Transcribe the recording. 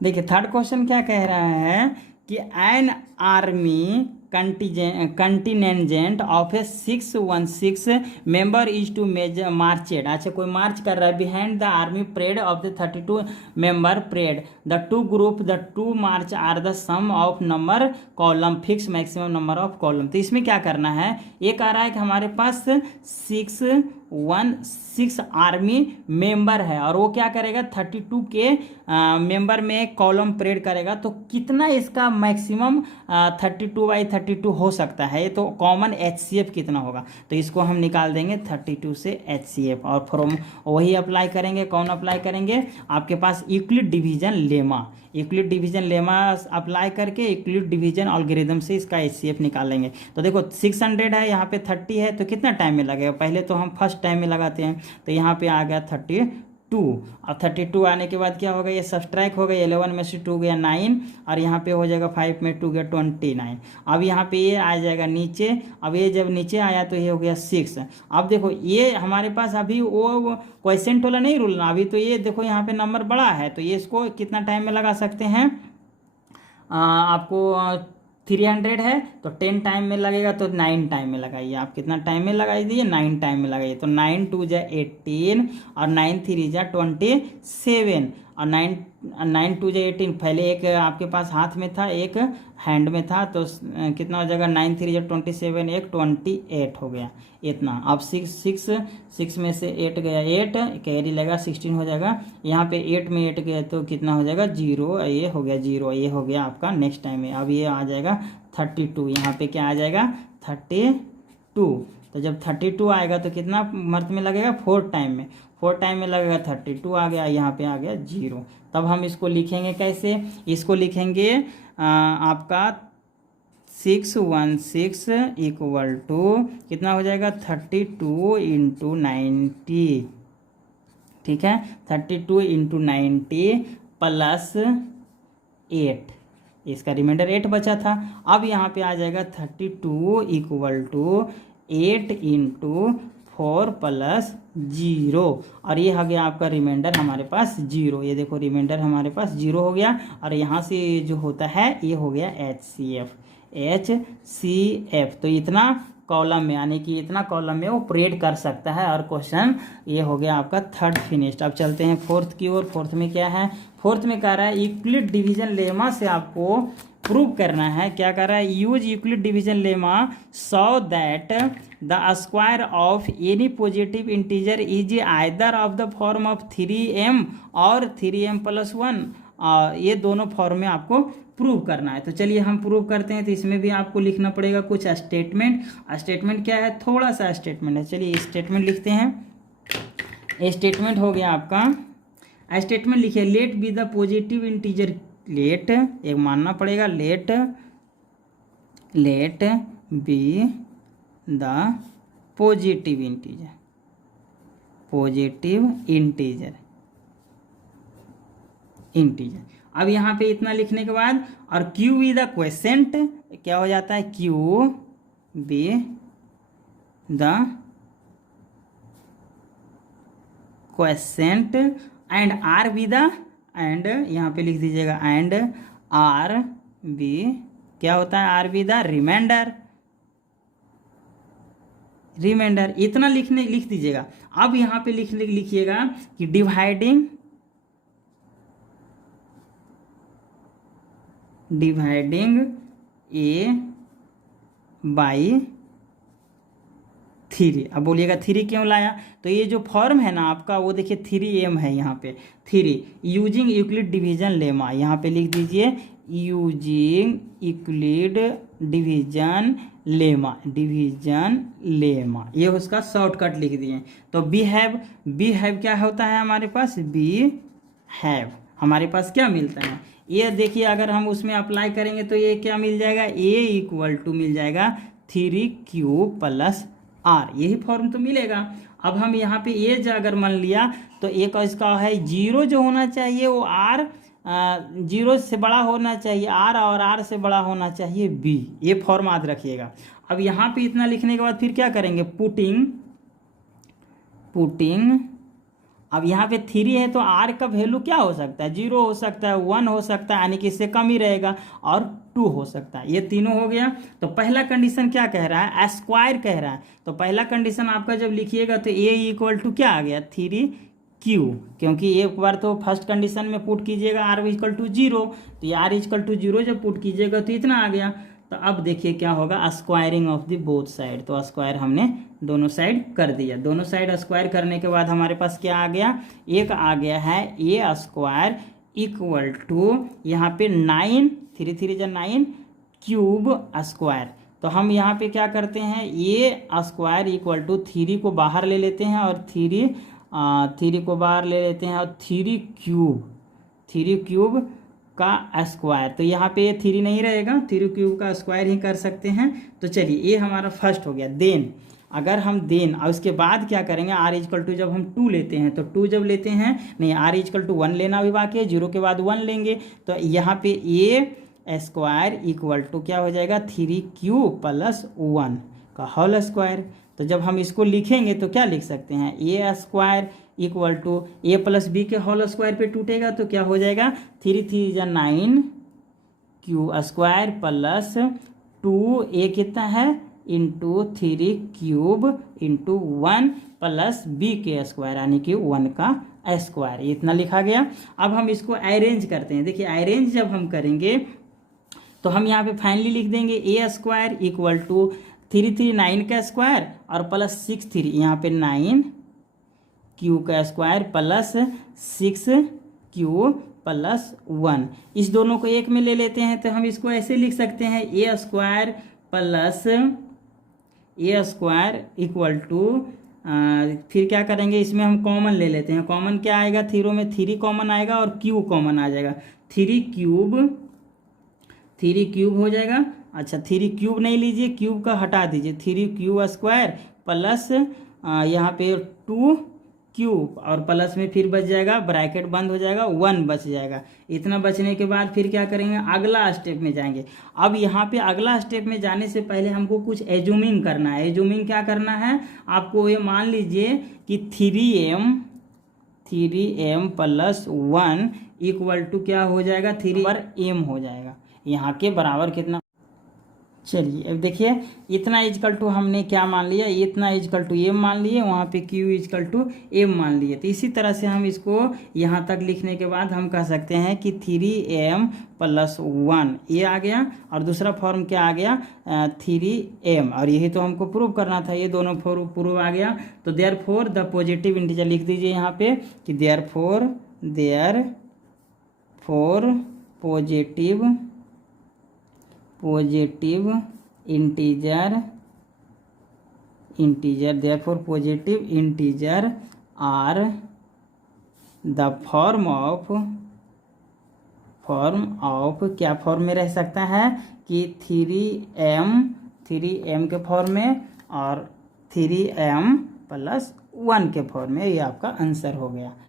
देखिए third question क्या कह रहा है कि an army contingent of a 616 member is to marched. अच्छा, कोई मार्च कर रहा है behind the army parade of the 32 member parade. The two group the to march are the sum of number column fix maximum number of column. तो इसमें क्या करना है, एक आ रहा है कि हमारे पास 616 आर्मी मेंबर है और वो क्या करेगा 32 के मेंबर में कॉलम परेड करेगा। तो कितना इसका मैक्सिमम 32/32 हो सकता है, ये तो कॉमन HCF कितना होगा, तो इसको हम निकाल देंगे 32 से HCF और फ्रॉम वही अप्लाई करेंगे। कौन अप्लाई करेंगे, आपके पास Euclid division lemma, Euclid division lemma apply करके यूक्लिड डिवीजन एल्गोरिथम से इसका HCF निकाल लेंगे। तो देखो 600 है, यहाँ पे 30 है, तो कितना टाइम में लगेगा, पहले तो हम फर्स्ट टाइम में लगाते हैं। तो यहाँ पे आ गया 32। अब 32 आने के बाद क्या होगा, ये सब्सट्रैक्ट हो गया, 11 में से 2 गया 9 और यहाँ पे हो जाएगा 5 में 2 गया 29। अब यहाँ पे ये आ जाएगा नीचे। अब ये जब नीचे आया तो ये हो गया 6। अब देखो ये हमारे पास अभी वो क्वेश्चन वाला नहीं रूल ना, अभी तो ये देखो यहाँ पे नंबर बड़ा है, तो ये इसको कितना टाइम में लगा सकते हैं, आपको 300 है तो 10 टाइम में लगेगा, तो 9 टाइम में लगाइए। आप कितना टाइम में लगाई दीजिए, 9 टाइम में लगाइए। तो 9 2 जा 18 और 9 3 जा 27 और 9 2 जा 18। पहले एक आपके पास हाथ में था, एक हैंड में था, तो कितना हो जाएगा 9 3 जा 27, एक 28 हो गया इतना। अब 6 में से 8 गया 8, कैरी लगा 16 हो जाएगा। यहाँ पे 8 में 8 गया तो कितना हो जाएगा 0, ये हो गया 0, ये हो गया आपका नेक्स्ट टाइम में। अब ये आ जाएगा 32, यहाँ पे क्या आ जाएगा 32। तो जब 32 आएगा तो कितना मर्थ में लगेगा 4 टाइम में, 4 टाइम में लगेगा 32 आ गया, यहाँ पे आ गया 0। तब हम इसको लिखेंगे कैसे, इसको लिखेंगे आपका 616 इक्वल टू कितना हो जाएगा 32 इंटू 90, ठीक है, 32 इंटू 90 प्लस 8, इसका रिमाइंडर 8 बचा था। अब यहाँ पे आ जाएगा 32 इक्वल टू 8 इंटू 4 प्लस 0 और ये हो गया आपका रिमाइंडर हमारे पास 0। ये देखो रिमाइंडर हमारे पास 0 हो गया और यहाँ से जो होता है ये हो गया HCF। तो इतना कॉलम में, यानी कि इतना कॉलम में वो परेड कर सकता है। और क्वेश्चन ये हो गया आपका थर्ड फिनिश्ड। अब चलते हैं फोर्थ की ओर। फोर्थ में क्या है, फोर्थ में कह रहा है यूक्लिड डिवीजन लेमा से आपको प्रूव करना है। क्या कर रहा है, use Euclid division lemma so that the square of any positive integer is either of the form of 3m और 3m+1। ये दोनों फॉर्म में आपको प्रूव करना है। तो चलिए हम प्रूव करते हैं। तो इसमें भी आपको लिखना पड़ेगा कुछ स्टेटमेंट। स्टेटमेंट क्या है, थोड़ा सा स्टेटमेंट है। चलिए स्टेटमेंट लिखते हैं। स्टेटमेंट हो गया आपका, स्टेटमेंट लिखिए let be the positive integer, let एक मानना पड़ेगा, let be the positive integer, positive integer. अब यहाँ पे इतना लिखने के बाद और क्यू बी द क्वेसेंट, क्या हो जाता है, Q be the quiescent and R be the, and यहाँ पे लिख दीजिएगा एंड आर बी क्या होता है, आर बी द रिमाइंडर। इतना लिख दीजिएगा। अब यहाँ पे लिखिएगा कि डिवाइडिंग ए बाई 3। अब बोलिएगा 3 क्यों लाया, तो ये जो फॉर्म है ना आपका वो देखिए 3m है, यहाँ पे 3 यूजिंग यूक्लिड डिवीजन लेमा, यहाँ पे लिख दीजिए यूजिंग यूक्लिड डिवीजन लेमा, ये उसका शॉर्टकट लिख दिए। तो बी हैव क्या होता है हमारे पास, बी हैव हमारे पास क्या मिलता है, ये देखिए अगर हम उसमें अप्लाई करेंगे तो ये क्या मिल जाएगा, a इक्वल टू मिल जाएगा 3q प्लस r, यही फॉर्म तो मिलेगा। अब हम यहाँ पे a अगर मान लिया तो एक इसका है 0 जो होना चाहिए वो r 0 से बड़ा होना चाहिए r, और r से बड़ा होना चाहिए b, ये फॉर्म याद रखिएगा। अब यहाँ पे इतना लिखने के बाद फिर क्या करेंगे, पुटिंग अब यहाँ पे 3 है तो r का वैल्यू क्या हो सकता है, 0 हो सकता है, 1 हो सकता है, यानी कि इससे कम ही रहेगा, और 2 हो सकता है। ये तीनों हो गया। तो पहला कंडीशन क्या कह रहा है, स्क्वायर कह रहा है। तो पहला कंडीशन आपका जब लिखिएगा तो a इक्वल टू क्या आ गया, 3q, क्योंकि एक बार तो फर्स्ट कंडीशन में पुट कीजिएगा r इक्वल टू 0, तो ये r इक्वल टू 0 जब पुट कीजिएगा तो इतना आ गया। तो अब देखिए क्या होगा, squaring of the both side. तो स्क्वायर हमने दोनों साइड कर दिया। दोनों साइड स्क्वायर करने के बाद हमारे पास क्या आ गया, एक आ गया है ए स्क्वायर इक्वल टू यहाँ पे 9, 3 3 जा 9 क्यूब स्क्वायर। तो हम यहाँ पे क्या करते हैं, ए स्क्वायर इक्वल टू 3 को बाहर ले लेते हैं और 3 को बाहर ले लेते हैं और 3 क्यूब का स्क्वायर। तो यहाँ पे 3 नहीं रहेगा, 3 क्यूब का स्क्वायर ही कर सकते हैं। तो चलिए ये हमारा फर्स्ट हो गया। देन अगर हम और उसके बाद क्या करेंगे, r इक्वल टू जब हम 2 लेते हैं तो 2 जब लेते हैं, नहीं r इक्वल टू 1 लेना भी बाकी है, 0 के बाद 1 लेंगे। तो यहाँ पे ए स्क्वायर इक्वल टू क्या हो जाएगा, 3q प्लस 1 का होल स्क्वायर। तो जब हम इसको लिखेंगे तो क्या लिख सकते हैं, a square equal to a plus b के होल स्क्वायर पे टूटेगा तो क्या हो जाएगा, 3 3 जा 9 क्यू स्क्वायर प्लस 2 ए कितना है into 3 cube into 1 plus b के स्क्वायर, यानी कि 1 का स्क्वायर। इतना लिखा गया। अब हम इसको अरेंज करते हैं। देखिए अरेंज जब हम करेंगे तो हम यहाँ पे फाइनली लिख देंगे ए स्क्वायर इक्वल टू 3 3 9 का स्क्वायर और प्लस 6 3 यहाँ पे 9 क्यू का स्क्वायर प्लस 6 क्यू प्लस 1। इस दोनों को एक में ले लेते हैं तो हम इसको ऐसे लिख सकते हैं, a square plus a square equal to, फिर क्या करेंगे, इसमें हम कॉमन ले लेते हैं। कॉमन क्या आएगा, 3 में 3 कॉमन आएगा और क्यू कॉमन आ जाएगा, 3 क्यूब हो जाएगा। अच्छा 3 क्यूब नहीं लीजिए, क्यूब का हटा दीजिए, 3 क्यू स्क्वायर प्लस यहाँ पे 2 क्यूब और प्लस में फिर बच जाएगा, ब्रैकेट बंद हो जाएगा, 1 बच जाएगा। इतना बचने के बाद फिर क्या करेंगे, अगला स्टेप में जाएंगे। अब यहाँ पे अगला स्टेप में जाने से पहले हमको कुछ एज्यूमिंग करना है। एज्यूमिंग क्या करना है आपको, ये मान लीजिए कि 3m प्लस 1 इक्वल टू क्या हो जाएगा, 3 पर m हो जाएगा, यहाँ के बराबर कितना। चलिए अब देखिए, इतना इजकल टू हमने क्या मान लिया, इतना इजकल टू m मान लिए, वहाँ पे q इजकल टू m मान लिए। तो इसी तरह से हम इसको यहाँ तक लिखने के बाद हम कह सकते हैं कि 3m प्लस 1 ये आ गया, और दूसरा फॉर्म क्या आ गया 3m, और यही तो हमको प्रूव करना था। ये दोनों प्रूव आ गया। तो देयरफॉर द पॉजिटिव इंटीजर लिख दीजिए यहाँ पे कि therefore positive therefore positive integer are the form of क्या फॉर्म में रह सकता है कि 3m के फॉर्म में और 3m प्लस 1 के फॉर्म में। ये आपका आंसर हो गया।